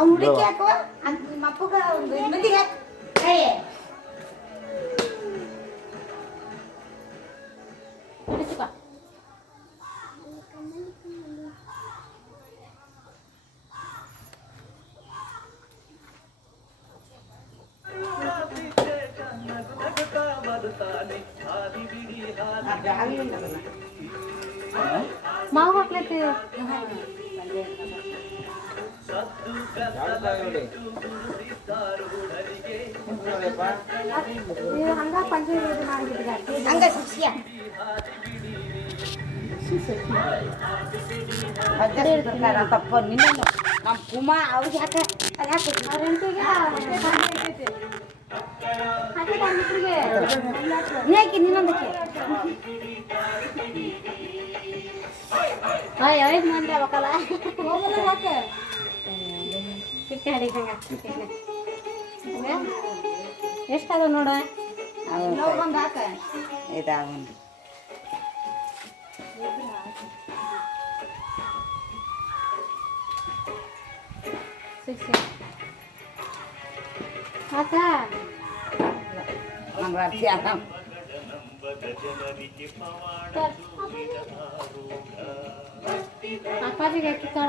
ಹುಡುಕಿ ಹಾಕುವ ಅಂತ ನಿಮ್ಮ ಅಪ್ಪಗ ಒಂದು ಮಂದಿಗೆ ಹಾಕು ಕೈ ಹಿಡಿಸ್ಕೊ. ಮಾವು ಹಾಕ್ಲತ್ತಿ ಹಂಗ ಪಂಚಾಯತ್ ಹಂಗ ಶಿಷ್ಯ ತಪ್ಪ ನಿನ್ನ ನಮ್ಮ ಕುಮ ಅವ್ರಿಗೆ ಹಾಕ ಅದು ಹಾಕಿ ಅವ್ರ ಹೆಂಡತಿಗೆ ಹಾಕಿ ನಿನ್ನೊಂದಕ್ಕೆ ಯಾವ್ದು ಮಂದಿ ಅವಕ್ಕಲ್ಲ ಹಾಕ ಚಿಕ್ಕ ಹಿಡಿದಂಗ ಎಷ್ಟದ ನೋಡ ಒಂದು ಹಾಕ ಇದಾಗೊಂದು ಹಾಕ ಅಪ್ಪಾಜಿಗೆ ಹಾಕಿತ್ತಾಳ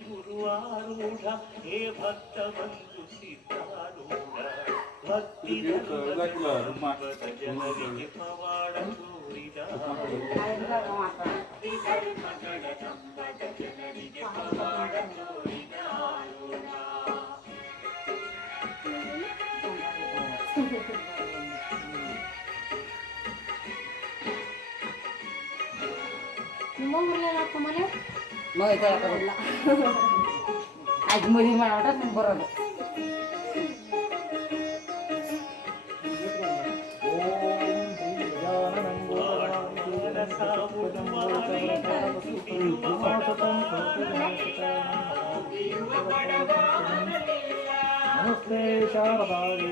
ಗುರುವಾರೂಢ ಹೇ ಭಕ್ತ ಬಂಧು ಸಿದ್ಧಾರೂಢ ಭಕ್ತಿ ಜನರಿಗೆ ಪವಾಡ ತೋರಿದ ಜನರಿಗೆ ಪವಾಡ ತೋರಿದ ನಿಮ್ಮ ಊರ್ಲೆ ಹಾಕೊಂಬಲೆ ಆಯ್ತು ಮದುವೆ ಮಾಡೋಟ ನಿಮ್ಗೆ ಬರೋದು ನಮಸ್ತೆ ಶಾರದಾಯಿ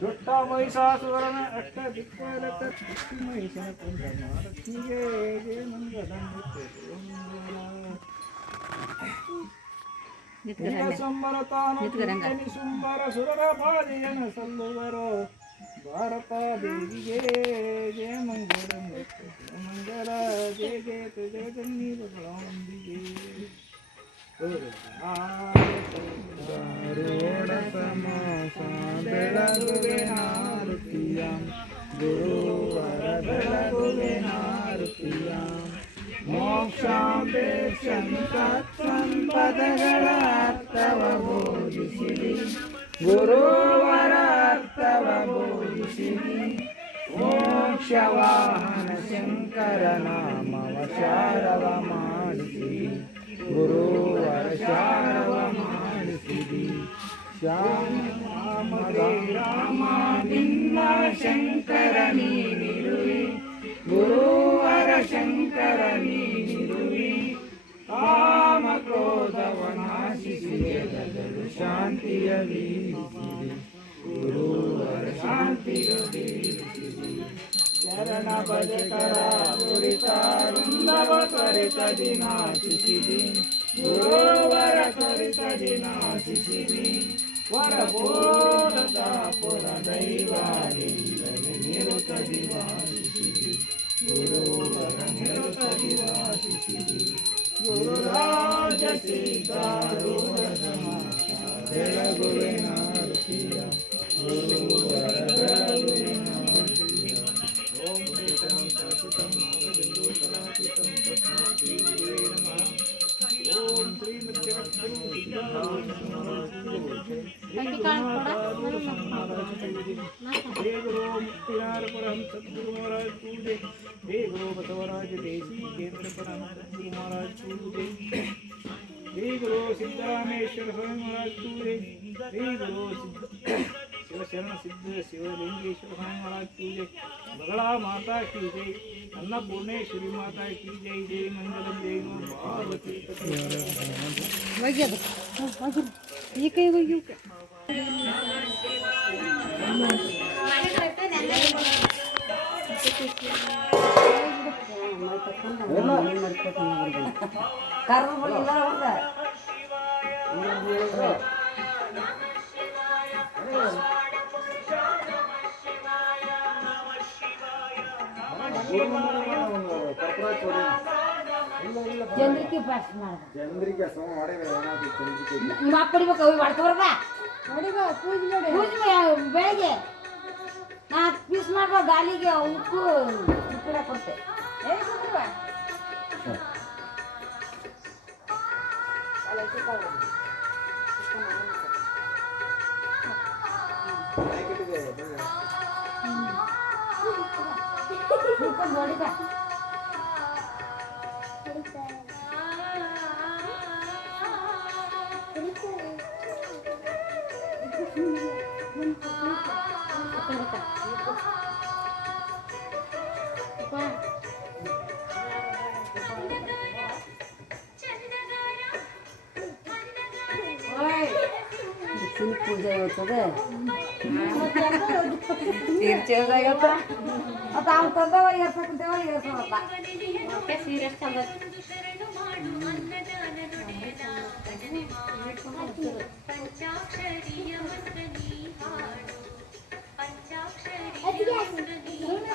ದೊಡ್ಡ ಮಹಿಷಾಸುರನ ಅಟ್ಟ ದಿಕ್ಕಾಲಕ್ಕ ಮಹಿಷನ ಕೊಂದ ಮಾರತಿಗೆ ಸಂಬರ ತಾನು ಸುಂಬರ ಸುರರ ಬಾಲಿಯನ ಸಲ್ಲುವರು ಭಾರತ ದೇವಿಗೆ ಜಯ ಮಂಗಳ ಮಂಗಲ ಜಯ ಜಯ ಜಯ ಜಗನ್ನಿಗೆ ಸಂಪದಗಳ ಅರ್ಥವ ಬೋಧಿಸಿರಿ ಗುರುವರ ಅರ್ಥವ ಬೋಧಿಸಿರಿ ಮೋಕ್ಷವಾಹನ ಶಂಕರ ನಾಮವ ಶಾರವ ಮಾಡಿಸಿರಿ ಗುರುವರ ಶಾರವ ಮಾಡಿಸಿರಿ ಶ್ಯಾಮ ರಾಮ ನಿನ್ನ ಶಂಕರ ನೀನಿರುವಿ ಗುರುವರ ಶಂಕರ ನೀನಿರುವಿ ಕಾಮ ಕ್ರೋಧವ ನಾಶಿಸಿ ಜಗದಳು ಶಾಂತಿಯ ವೀರಿಸಿರಿ ಗುರುವರ ಶಾಂತಿಯ ವೀರಿಸಿರಿ ಶರಣ ಭಜಕರ ಕುರಿತಾರುಂದವ ತ್ವರಿತದಿ ನಾಶಿಸಿರಿ ಗುರುವರ ತ್ವರಿತದಿ ನಾಶಿಸಿರಿ ವರಬೋಧತ ಪುರ ದೈವಾರಿಂದಲೇ ನಿರುತದಿ ವಾಸಿಸಿರಿ ಗುರುವರ ನಿರುತದಿ ವಾಸಿಸಿರಿ ಗುರುರಾಜ ಸೀತಾರೂಢ ಸಮಾಚಾರ ಬೆಳಗುವೆ ನಾರುತಿಯ ಗುರುವರ ಬೆಳಗುವೆ जय गुरु मुक्तिनाथ परम सद्गुरु महाराज की जय। जय गुरु बसवराज देसी केंद्र परम सद्गुरु महाराज की जय। जय गुरु सिद्धरामेश्वर स्वामी महाराज की जय। जय गुरु शिवशरण सिद्ध शिवलिंगेश्वर स्वामी महाराज की जय। बगड़ा माता की जय। अन्नपूर्णेश्वरी माता की जय। जय मंगलम जय मां पार्वती ಒಗ್ಯದು ಈ ಕೈಗೆ ಒಯ್ಯು ಕರ್ರು ಬಿಡಲ್ಲ ಅವ್ರ್ದ. ಚಂದ್ರಿಕೆ ಪಾಸ್ ಮಾಡ ಚಂದ್ರಿಕೆ ಸಮ ಮಾಡಿದ್ರೆ ಏನಾದ್ರು ಚಂದ್ರಿಕೆ ನಿಮ್ಮ ಅಪ್ಪ ಹೊಡಿಬೇಕು ಅವು ಮಾಡ್ಕೊಬರ್ಬ ಪೂಜೆ ಬೆಳಗ್ಗೆ ನಾ ಪೀಸ್ ಮಾಡ್ಬ ಗಾಲಿಗೆ ಉಪ್ಪು ಉಪ್ಪಿಡ ಕೊಡ್ತೆ ಹೊಡಿತ ಪೂಜೆ ಇರ್ತದೆ ತೀರ್ಚೇದಾಗತ್ತ ಮತ್ತು ಅವ್ನು ತಂದವ ಏರ್ಸಕ್ಕಂತೇವ ಏರ್ಸೋದಲ್ಲ ಸೀರೆ ಚಂದ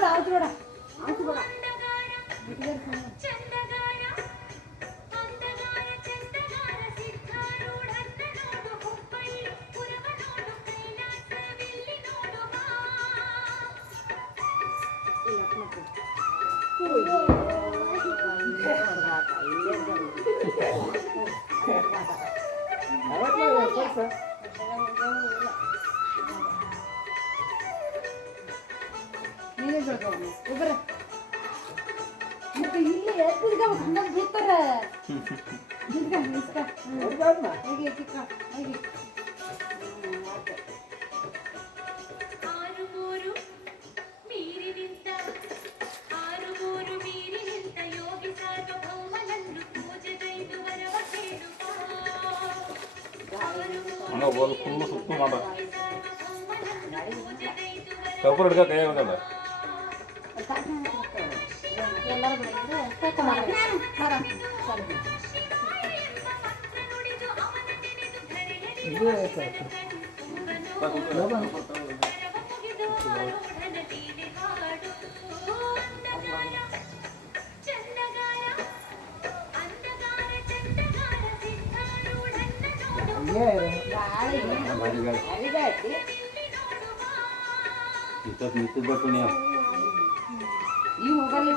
ಆಯ್ತು ಬೇಡ ಆಯ್ತು ಬೇಡ ಮತ್ತೆ ಇಲ್ಲಿ ಹಂಗಾಗಿ ಬಿಡ್ತಾರ ಫುಲ್ಲು ಸುತ್ತು ಮಾಡ ಕಬ್ಬರು ಹಿಡ್ಕ ಕೈ ಆಗಲ್ಲ ನಿಂತಿರ್ಬೇಕು ನೀವು ಇವು ಹೋಗಲ್ಲ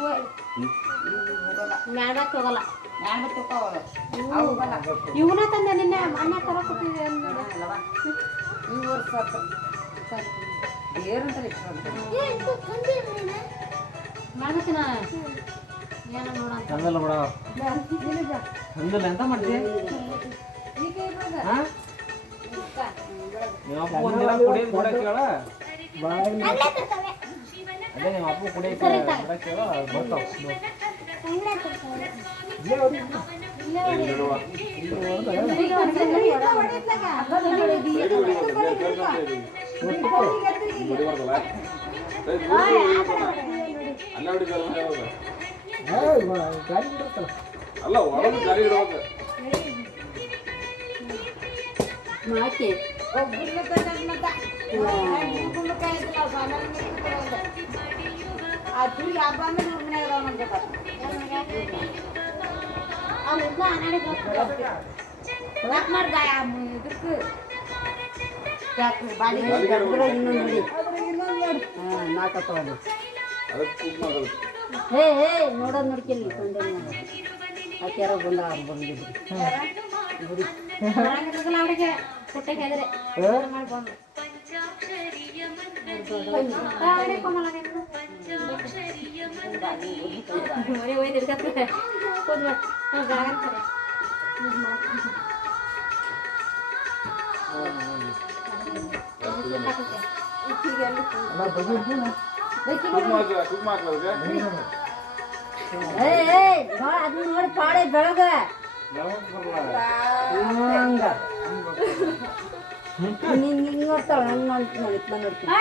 ಮ್ಯಾಡ್ಬತ್ ಹೋಗಲ್ಲ ಮ್ಯಾನ್ಬತ್ ಹೋಗಲ್ಲ ಅವು ಹೋಗಲ್ಲ ಇವನ ತಂದೆ ನಿನ್ನೆ ಅನ್ನ ತರ ಕೊಟ್ಟಿದ್ದೆ ಈ ವರ್ಷ ಬೇರಂತಲೇ ಮಾಡ್ಬೇಕಿನ ಏನೋ ನೋಡಂತ ತಂದಲ್ಲ ಬಿಡ ತಂದಿಲ್ಲ ಎಂತ ಮಾಡ್ತೀವಿ ನಿಮ್ಮ ಅಪ್ಪ ಒಂದಿನ ಕುಡಿಯೋದು ಕೂಡ ಕೇಳ ಅದೇ ನಿಮ್ಮ ಅಪ್ಪ ಕುಡಿಯೋಕೆ ಕೇಳ ಬರ್ತಾವ ಅಲ್ಲ ಒಳಗೆ ಗಾಡಿ ಇಡುವಾಗ ಮಾಕೆ ಹೇ ಹೇ ನೋಡೋದು ನೋಡ್ಕಿಲ್ಲ ಆಕೆ ಬಂದ ಬಂದಿದ್ರು ಅವ್ರಿಗೆ ಕೊಟ್ಟೆ ಕೇಳಿದ್ರೆ ಅದನ್ನ ನೋಡಿ ಪಾಡೆ ಬೆಳಗ ಹಂಗ ಹಿಂಗೆ ನೋಡ್ತಾಳ ಹಂಗೆ ನೋಡ್ತೀನಿ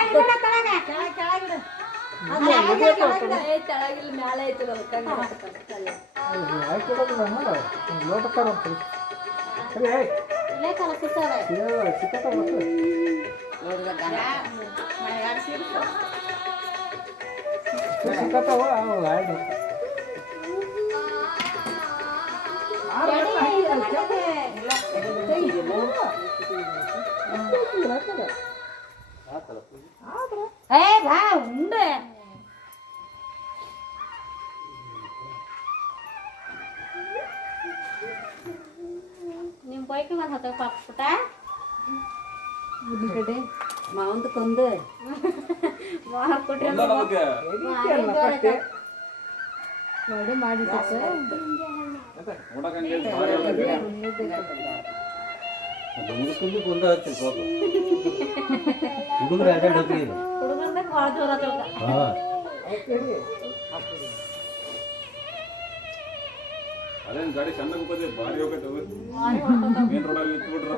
ತೆಳಗಿಲ್ಲ ಮ್ಯಾಲೆ ಐತದ ಇಲ್ಲೇ ಕಲಸಿರ್ತಾರೆ ಏ ಬಾ ಉಂಡೆ ನಿಮ್ಮ ಬೈಕ್ ಬಂದು ಹತ್ತ ಪಾಪುಟ ಕಡೆ ಮಾವಂದು ಕೊಂದು ಮಾಡ್ಕೊಟ್ರಿ ನೋಡಿ ಮಾಡಿ ಹುಡುಗರು ಅಡ್ಡಾಡ್ ಹೋಗ್ರಿ ಹುಡುಗಂದ ಭಾಳ ಜೋರ ಚೌಕ ಅದೇನು ಗಾಡಿ ಸಣ್ಣ ಹೋಗೋದೇ ಭಾರಿ ಹೋಗತ್ತೆ ಮೇನ್ ರೋಡಲ್ಲಿ ನಿಂತ್ಬಿಟ್ರ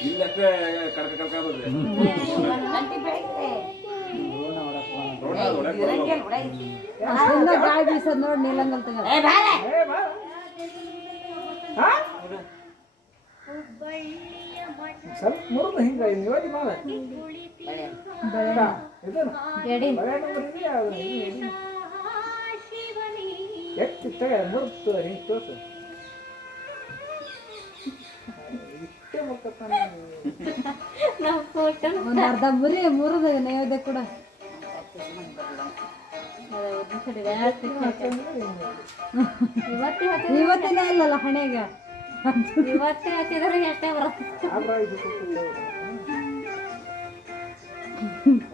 ಇಲ್ಲಿ ಅಷ್ಟೇ ಕಡ್ಕ ಬಂದ್ರೆ ಗಾಳಿ ಬೀಸೋದ್ ನೋಡಿ ನಿಲ್ಲಂಗಲ್ ತಗ ಏ ಬಾರೆ ಸ್ವಲ್ಪ ಮುರಿದು ಹಿಂಗ ನಿವಾದಿ ಮಾಡ ಎತ್ತಿತ್ತಾಗ ಮುರಿದು ಹಿಂಗೆ ತೋರ್ಸು ಇಷ್ಟೇ ಮುಕ್ಕತ್ತ ನಮ್ಮ ಫೋಟೋ ಒಂದು ಅರ್ಧ ಮುರಿ ಮುರಿದ ನೈವೇದ್ಯ ಕೂಡ ಇವತ್ತಿನ ಇಲ್ಲಲ್ಲ ಹಣೆಗ ಇವತ್ತೇ ಹಚ್ಚಿದ್ರೆ ಎಷ್ಟೇ ಬರುತ್ತೆ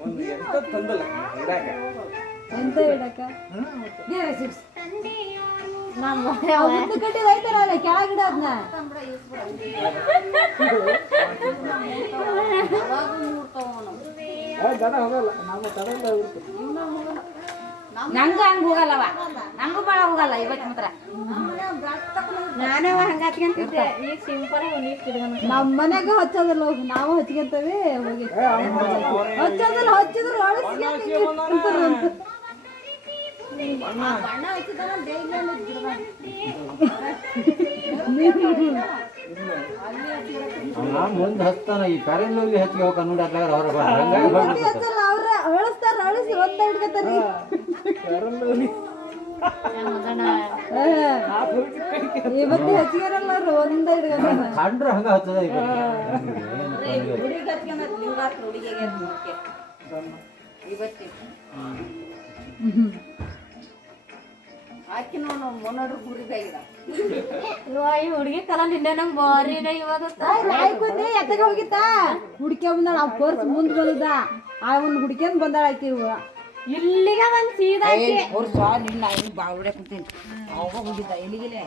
ಒಂದು ಎಂತ ತಂದಲ್ಲ ಇಡಾಕ ಎಂತ ಇಡಕ ನಮ್ಮ ಒಂದು ಕಟ್ಟಿ ಹೋಯ್ತಾರಲ್ಲ ಕೆಳಗಿಡ ಅದನ್ನ ದಡ ಹೋಗಲ್ಲ ನಮ್ಮ ತಗೊಂಡ ಇರ್ತದೆ ನಂಗೂ ಹಂಗೆ ಹೋಗಲ್ಲವ ನಂಗೂ ಭಾಳ ಹೋಗಲ್ಲ ಇವತ್ತು ಮಾತ್ರ ನಾನೇ ಹಂಗ ಹಚ್ಕೊಂತಿದ್ದೆ ಈಗ ಸಿಂಪಲ್ ನೀರು ಕಿಡ್ಗನ ನಮ್ಮ ಮನ್ಯಾಗ ಹಚ್ಚೋದಿಲ್ಲ ಹೋಗಿ ನಾವು ಹಚ್ಕೊಂತೇವಿ ಹೋಗಿ ಹಚ್ಚೋದಿಲ್ಲ ಹಚ್ಚಿದ್ರು ಮುಂದೆ ಹಚ್ತಾನ ಈ ಪ್ಯಾರೆಲ್ಲಲ್ಲಿ ಹಚ್ಚಿಗೆ ಹೋಗ ನೋಡಿ ಅದ್ರಾಗ ಹೊರಗೆ ಹಂಗಾಗಿ ಹಚ್ಚಲ್ಲ ಅವ್ರ ಅಳಿಸ್ತಾರ ಅಳಿಸಿ ಒಂದ ಹಿಡ್ಕತಾರ ಇವತ್ತು ಹಚ್ಚಿರಲ್ಲ ಅವ್ರು ಒಂದ ಹಿಡ್ಕತಾರ ಕಂಡ್ರೆ ಹಂಗ ಹಚ್ಚದ ಈಗ ಹುಡುಗಿ ಹಚ್ಕೊಂಡ್ ಲಿಂಗಾತ್ರ ಹುಡುಗಿಗೆ ಇವತ್ತಿ ಆಕಿ ನೋಡು ಮೊನ್ನೋಡ್ರು ಹುಡುಗಾಗಿದ ಈ ಹುಡುಗಿ ಕಲ ನಿನ್ನೆ ನಂಗೆ ಬಾರಿನ ಇವಾಗ ಆಯ್ಕೊಂಡೆ ಎತ್ತಗ ಹೋಗಿತ್ತ ಹುಡ್ಕ್ಯ ಬಂದಾಳ ಆ ಪರ್ಸ್ ಮುಂದ್ ಬಂದದ ಆ ಒಂದು ಹುಡ್ಕ್ಯಂದ್ ಬಂದಾಳ ಆಕಿ ಇಲ್ಲಿಗೆ ಬಂದು ಸೀದಾ ನಿನ್ನ ಬಾವುಡೆ ಕುಂತೀನಿ ಅವಾಗ ಹೋಗಿದ್ದ ಎಲ್ಲಿಗಿಲೆ